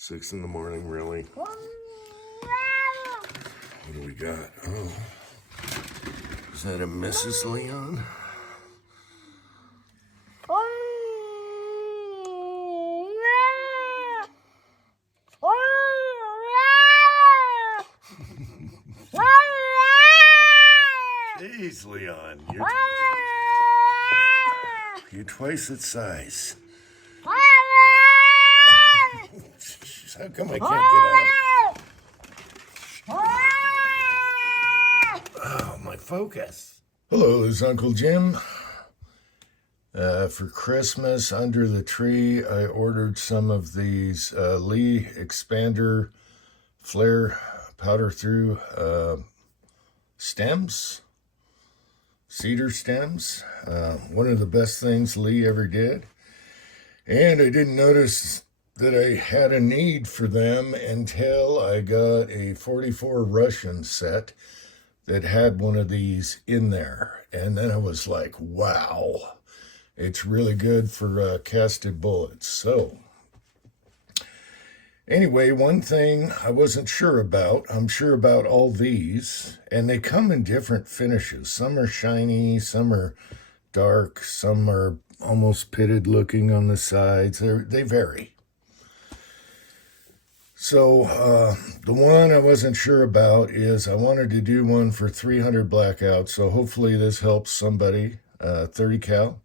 6 in the morning, really? What do we got? Oh, is that a Mrs. Leon? Jeez, Leon, you're twice its size. Jeez, how come I can't get out? Oh, my focus. Hello, this is Uncle Jim. For Christmas, under the tree, I ordered some of these Lee Expander Flare powder through stems, cedar stems. One of the best things Lee ever did. And I didn't notice that I had a need for them until I got a 44 Russian set that had one of these in there. And then I was like, wow, it's really good for casted bullets. So anyway, one thing I wasn't sure about, I'm sure about all these, and they come in different finishes. Some are shiny, some are dark, some are almost pitted looking on the sides. They vary. So the one I wasn't sure about is I wanted to do one for 300 blackout. So hopefully this helps somebody, 30 cal.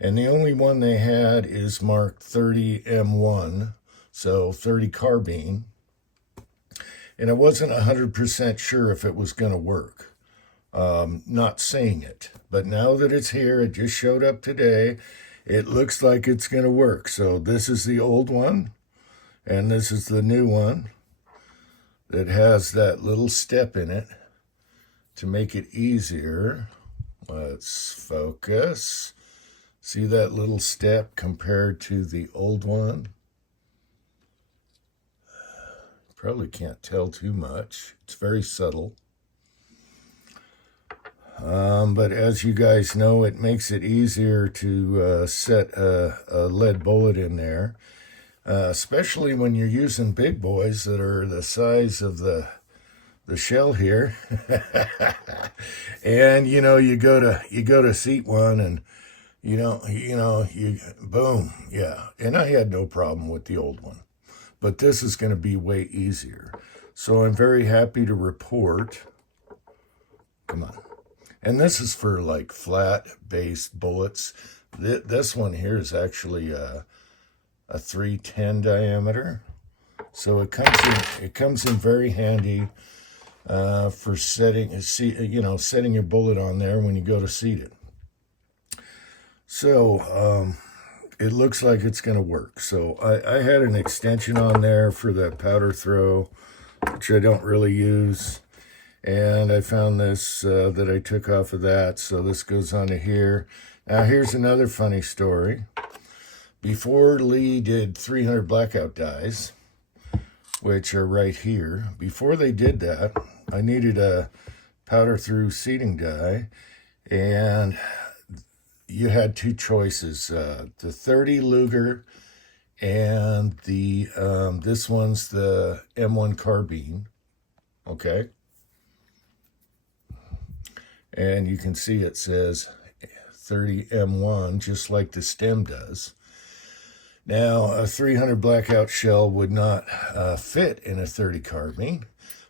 And the only one they had is marked 30 M1, so 30 carbine. And I wasn't 100% sure if it was going to work. Not saying it, but now that it's here, it just showed up today, it looks like it's going to work. So this is the old one, and this is the new one that has that little step in it to make it easier. Let's focus. See that little step compared to the old one? Probably can't tell too much. It's very subtle. But as you guys know, it makes it easier to set a lead bullet in there, especially when you're using big boys that are the size of the shell here. And you go to seat one, and you boom, yeah. And I had no problem with the old one, but this is going to be way easier. So I'm very happy to report. Come on. And this is for like flat-based bullets. This one here is actually a 310 diameter. So it comes in very handy for setting your bullet on there when you go to seat it. So it looks like it's going to work. So I had an extension on there for that powder throw, which I don't really use. And I found this that I took off of that. So this goes onto here. Now here's another funny story. Before Lee did 300 blackout dies, which are right here, before they did that, I needed a powder through seating die. And you had two choices, the 30 Luger and the this one's the M1 carbine, okay? And you can see it says 30 M1, just like the stem does. Now, a 300 blackout shell would not fit in a 30 carbine,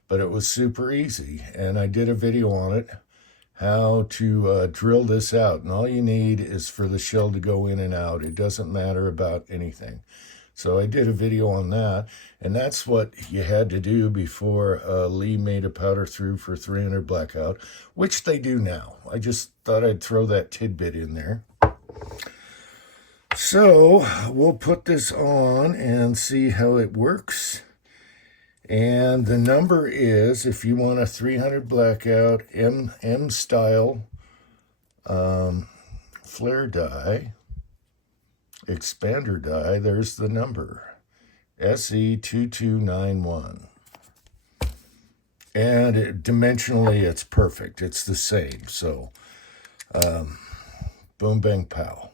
but it was super easy. And I did a video on it, how to drill this out. And all you need is for the shell to go in and out. It doesn't matter about anything. So I did a video on that, and that's what you had to do before Lee made a powder through for 300 blackout, which they do now. I just thought I'd throw that tidbit in there. So we'll put this on and see how it works. And the number is, if you want a 300 blackout M style flare die, expander die, there's the number, SE2291. And dimensionally, it's perfect. It's the same. So, boom, bang, pow.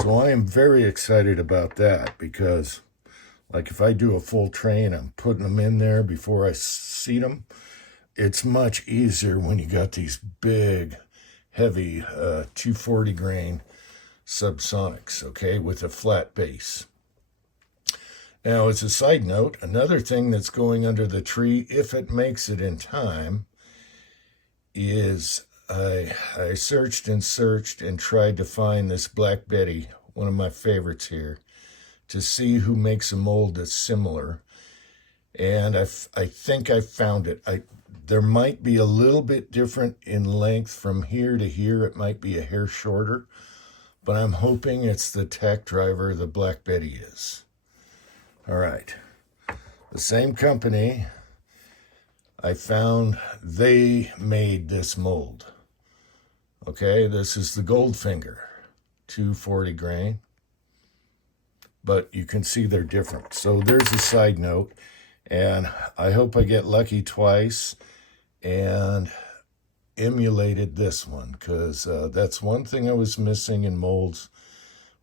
So I am very excited about that because, Like if I do a full tray and I'm putting them in there before I seat them, it's much easier when you got these big, heavy 240 grain subsonics, okay, with a flat base. Now, as a side note, another thing that's going under the tree, if it makes it in time, is I searched and searched and tried to find this Black Betty, one of my favorites here, to see who makes a mold that's similar. And I think I found it. There might be a little bit different in length from here to here. It might be a hair shorter, but I'm hoping it's the tack driver the Black Betty is. All right. The same company, I found they made this mold. Okay, this is the Goldfinger, 240 grain. But you can see they're different. So there's a side note. And I hope I get lucky twice and emulated this one, because that's one thing I was missing in molds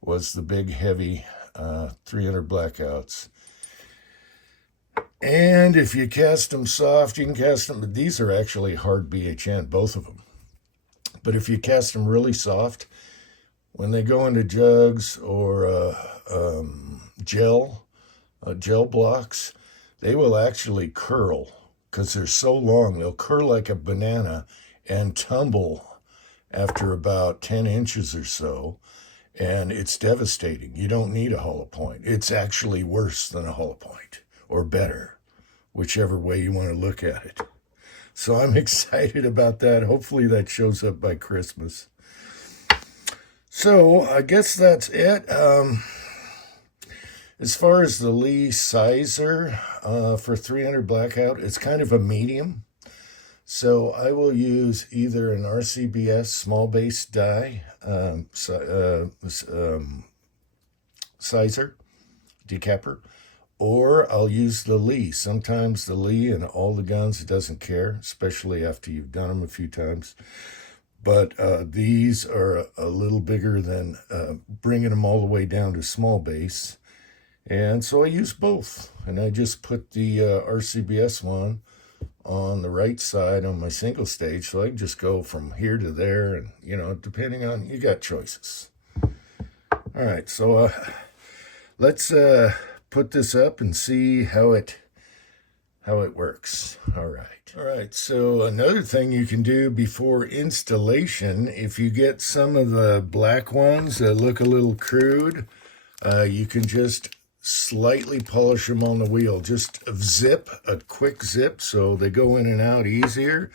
was the big heavy 300 blackouts. And if you cast them soft, you can cast them. These are actually hard BHN, both of them. But if you cast them really soft, when they go into jugs or gel blocks, they will actually curl because they're so long. They'll curl like a banana and tumble after about 10 inches or so. And it's devastating. You don't need a hollow point. It's actually worse than a hollow point, or better, whichever way you want to look at it. So I'm excited about that. Hopefully that shows up by Christmas. So I guess that's it. As far as the Lee sizer for 300 blackout, it's kind of a medium. So I will use either an RCBS small base die sizer, decapper, or I'll use the Lee. Sometimes the Lee and all the guns, it doesn't care, especially after you've done them a few times. But these are a little bigger than bringing them all the way down to small base. And so I use both. And I just put the RCBS one on the right side on my single stage, so I can just go from here to there, and depending on, you got choices. All right, so let's put this up and see how it works. All right, so another thing you can do before installation, if you get some of the black ones that look a little crude, you can just slightly polish them on the wheel. Just a quick zip, so they go in and out easier.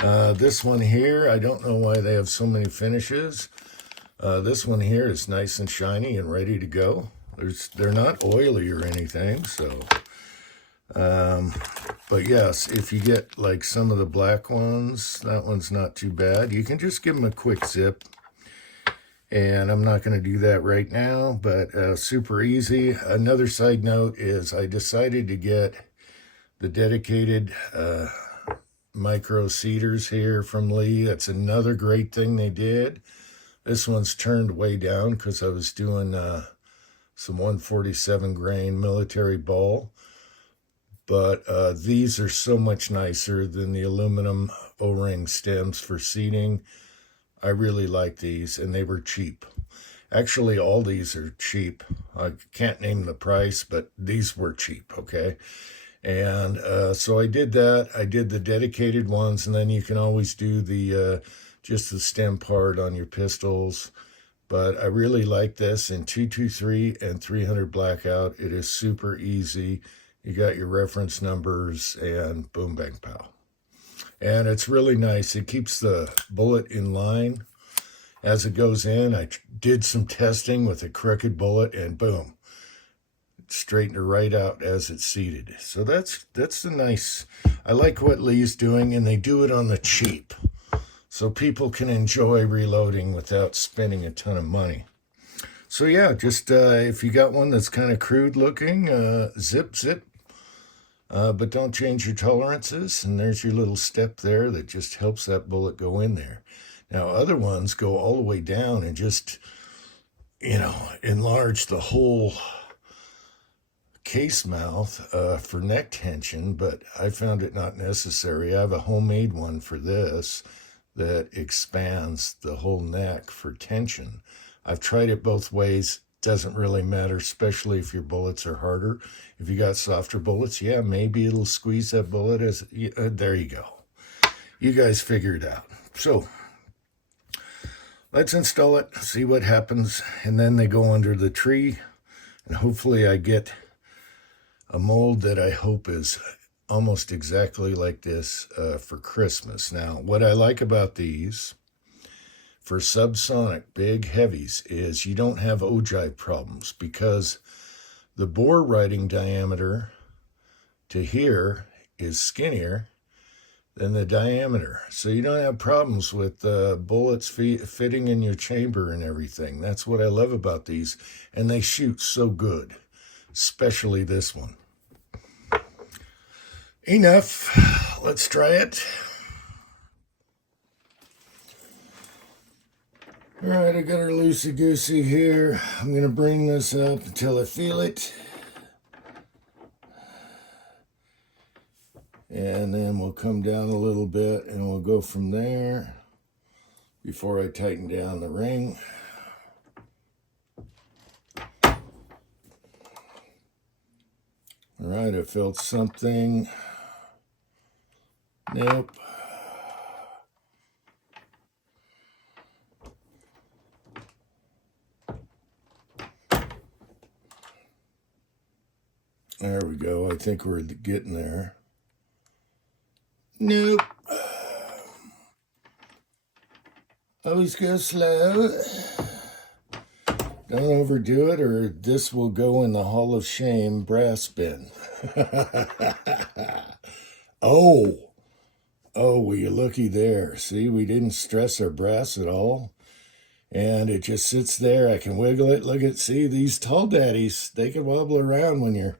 This one here, I don't know why they have so many finishes. This one here is nice and shiny and ready to go. They're not oily or anything, so but yes, if you get like some of the black ones, that one's not too bad. You can just give them a quick zip. And I'm not going to do that right now, but super easy. Another side note is I decided to get the dedicated micro seeders here from Lee. That's another great thing they did. This one's turned way down because I was doing some 147 grain military ball. But these are so much nicer than the aluminum O-ring stems for seeding. I really like these, and they were cheap. Actually, all these are cheap. I can't name the price, but these were cheap, okay? And so I did that. I did the dedicated ones, and then you can always do the just the stem part on your pistols. But I really like this in 223 and 300 blackout. It is super easy. You got your reference numbers, and boom, bang, pow. And it's really nice. It keeps the bullet in line as it goes in. I did some testing with a crooked bullet, and boom, it straightened it right out as it's seated. So that's the nice. I like what Lee's doing, and they do it on the cheap, so people can enjoy reloading without spending a ton of money. So yeah, just if you got one that's kind of crude looking, zip. But don't change your tolerances, and there's your little step there that just helps that bullet go in there. Now, other ones go all the way down and just, enlarge the whole case mouth for neck tension, but I found it not necessary. I have a homemade one for this that expands the whole neck for tension. I've tried it both ways. Doesn't really matter, especially if your bullets are harder. If you got softer bullets, yeah, maybe it'll squeeze that bullet. There you go. You guys figure it out. So let's install it, see what happens, and then they go under the tree, and hopefully I get a mold that I hope is almost exactly like this for Christmas. Now, what I like about these for subsonic big heavies is you don't have ogive problems, because the bore riding diameter to here is skinnier than the diameter. So you don't have problems with bullets fitting in your chamber and everything. That's what I love about these. And they shoot so good, especially this one. Enough. Let's try it. All right, I got her loosey-goosey here. I'm going to bring this up until I feel it. And then we'll come down a little bit and we'll go from there before I tighten down the ring. All right, I felt something. Nope. There we go. I think we're getting there. Nope. Always go slow. Don't overdo it, or this will go in the Hall of Shame brass bin. Oh, well, you're looky there. See, we didn't stress our brass at all. And it just sits there. I can wiggle it. Look at, see, these tall daddies, they can wobble around when you're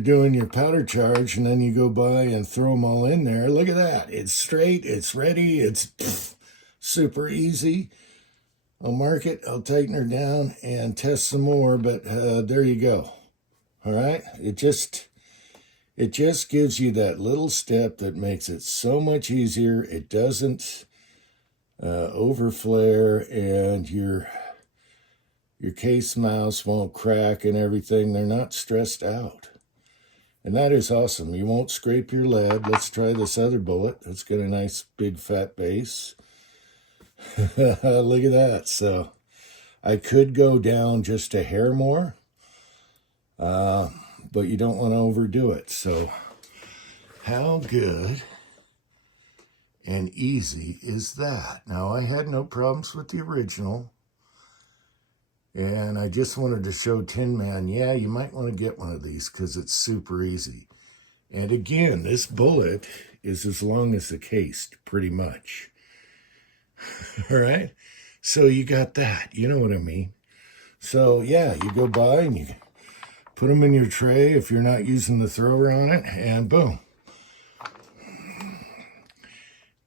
doing your powder charge, and then you go by and throw them all in there. Look at that. It's straight. It's ready. It's super easy. I'll mark it. I'll tighten her down and test some more, but there you go. All right. It just gives you that little step that makes it so much easier. It doesn't overflare, and your case mouse won't crack and everything. They're not stressed out. And that is awesome. You won't scrape your lead. Let's try this other bullet. It's got a nice big fat base. Look at that. So I could go down just a hair more, but you don't want to overdo it. So how good and easy is that? Now, I had no problems with the original. And I just wanted to show Tin Man, yeah, you might want to get one of these because it's super easy. And again, this bullet is as long as the case, pretty much. All right? So you got that. You know what I mean? So, yeah, you go by and you put them in your tray if you're not using the thrower on it, and boom.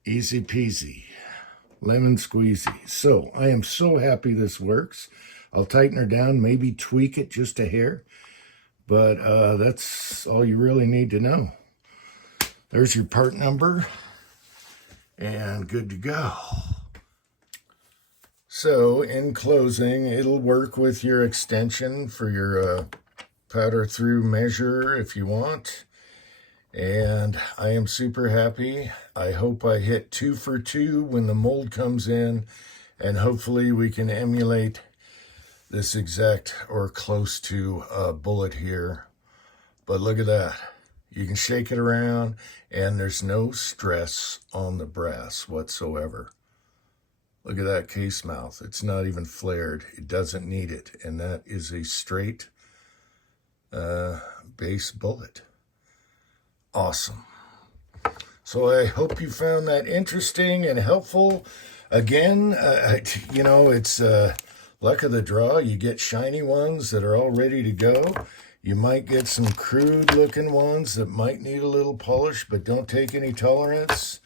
Easy peasy. Lemon squeezy. So, I am so happy this works. I'll tighten her down, maybe tweak it just a hair, but that's all you really need to know. There's your part number, and good to go. So, in closing, it'll work with your extension for your powder through measure if you want, and I am super happy. I hope I hit 2 for 2 when the mold comes in, and hopefully we can emulate this exact or close to bullet here. But look at that. You can shake it around and there's no stress on the brass whatsoever. Look at that case mouth. It's not even flared. It doesn't need it. And that is a straight base bullet. Awesome. So I hope you found that interesting and helpful. Again, it's luck of the draw. You get shiny ones that are all ready to go. You might get some crude looking ones that might need a little polish, but don't take any tolerance.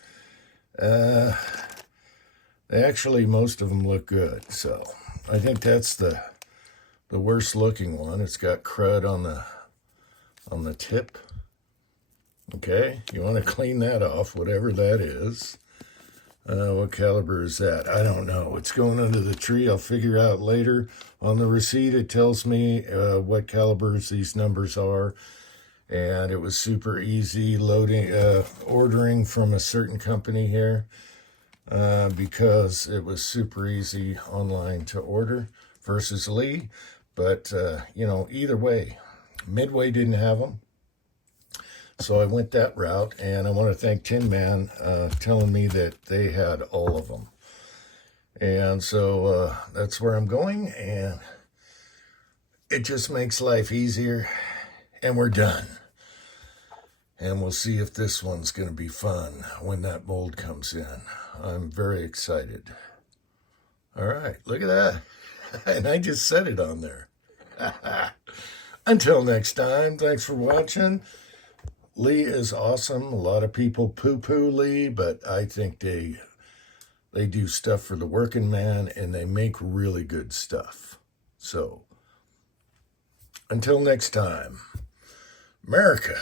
Actually, most of them look good. So I think that's the the worst looking one. It's got crud on the tip. Okay, you want to clean that off, whatever that is. What caliber is that? I don't know. It's going under the tree. I'll figure out later. On the receipt, it tells me what calibers these numbers are. And it was super easy ordering from a certain company here because it was super easy online to order versus Lee. But, either way, Midway didn't have them. So I went that route, and I want to thank Tin Man telling me that they had all of them. And so that's where I'm going, and it just makes life easier, and we're done. And we'll see if this one's going to be fun when that mold comes in. I'm very excited. All right, look at that. And I just said it on there. Until next time, thanks for watching. Lee is awesome. A lot of people poo-poo Lee, but I think they do stuff for the working man, and they make really good stuff. So, until next time, America.